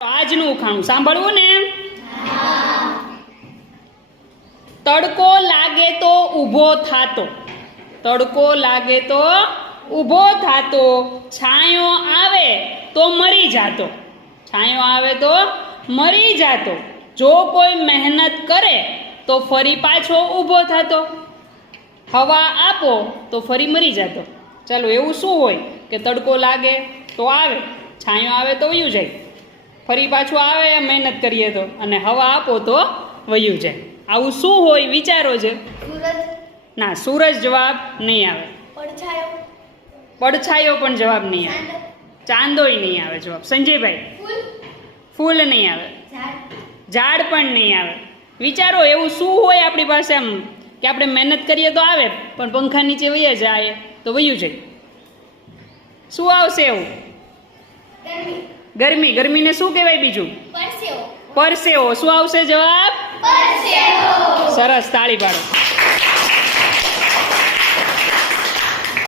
આજનું ઉખાણું સાંભળવું ને? તડકો લાગે તો ઊભો થાતો. તડકો લાગે તો ઊભો થાતો. છાંયો આવે તો મરી જાતો. છાંયો આવે તો મરી જાતો. જો કોઈ મહેનત કરે તો ફરી પાછો ઊભો થતો. હવા આપો તો ફરી મરી જાતો. ચાલો એવું શું હોય કે તડકો લાગે તો આવે, છાંયો આવે તો વયું જાય. ફરી પાછું આવે મહેનત કરીએ તો. અને હવા આપો તો વયું જાય. આવું શું હોય વિચારો છે? ના સૂરજ જવાબ નહીં આવે. પડછાયો. પણ જવાબ નહીં આવે. ચાંદોય નહીં આવે જવાબ. સંજયભાઈ. ફૂલ. નહીં આવે. ઝાડ. ઝાડ પણ નહીં આવે. વિચારો એવું શું હોય આપણી પાસે એમ કે આપણે મહેનત કરીએ તો આવે પણ પંખા નીચે વઈએ જાય તો વયું જાય. શું આવશે એવું? ગરમી ગરમી ગરમીને શું કહેવાય બીજું? પરસેવો. પરસેવો. શું આવશે જવાબ? સરસ તાળી પાડો.